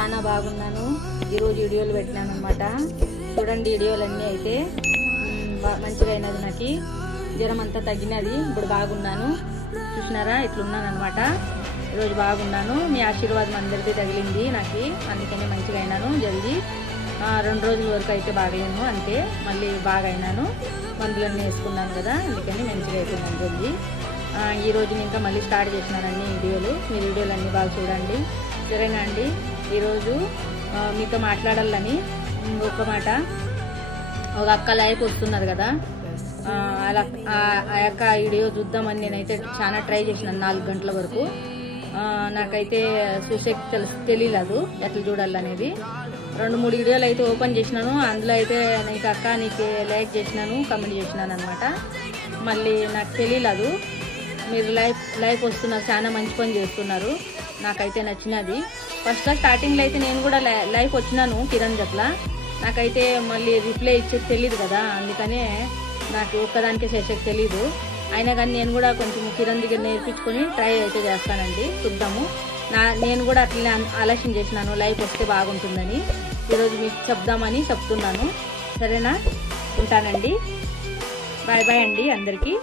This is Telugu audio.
చాలా బాగున్నాను. ఈరోజు వీడియోలు పెట్టినాను అనమాట. చూడండి వీడియోలన్నీ అయితే మంచిగా అయినది. నాకు జ్వరం అంతా తగ్గినది. ఇప్పుడు బాగున్నాను. చూసినారా ఇట్లున్నాను అనమాట. ఈరోజు బాగున్నాను. మీ ఆశీర్వాదం అందరికీ తగిలింది నాకు. అందుకని మంచిగా అయినాను. జల్దీ 2 రోజుల వరకు అయితే బాగలేను, అంతే. మళ్ళీ బాగా అయినాను. మందులన్నీ వేసుకున్నాను కదా, అందుకని మంచిగా అయిపోయింది జల్దీ. ఈరోజు ఇంకా మళ్ళీ స్టార్ట్ చేసినానండి వీడియోలు. మీరు వీడియోలన్నీ బాగా చూడండి, సరేనా అండి. ఈరోజు మీతో మాట్లాడాలని ఒక మాట. ఒక అక్క లైవ్ వస్తున్నారు కదా, అలా ఆ యొక్క వీడియో చూద్దామని నేనైతే చాలా ట్రై చేసినాను 4 గంటల వరకు. నాకైతే చూసేకి తెలియలేదు ఎట్లా చూడాలనేది. 2-3 వీడియోలు అయితే ఓపెన్ చేసినాను. అందులో అయితే నీకు అక్క నీకు లైక్ చేసినాను, కమెంట్ చేసినాను అనమాట. మళ్ళీ నాకు తెలియలేదు. మీరు లైవ్ వస్తున్నారు, చాలా మంచి పని చేస్తున్నారు, నాకైతే నచ్చినది. ఫస్ట్లో స్టార్టింగ్లో అయితే నేను కూడా లైవ్ వచ్చినాను కిరణ్ జట్ల. నాకైతే మళ్ళీ రిప్లై ఇచ్చేది తెలియదు కదా, అందుకనే నాకు ఒక్కదానికే చేసేది తెలీదు. అయినా కానీ నేను కూడా కొంచెం కిరణ్ దగ్గర నేర్పించుకొని ట్రై అయితే చేస్తానండి, చూద్దాము. నేను కూడా అట్లనే ఆలోచన చేసినాను, లైవ్ వస్తే బాగుంటుందని. ఈరోజు మీకు చెప్దామని చెప్తున్నాను, సరేనా. ఉంటానండి. బాయ్ బాయ్ అండి అందరికీ.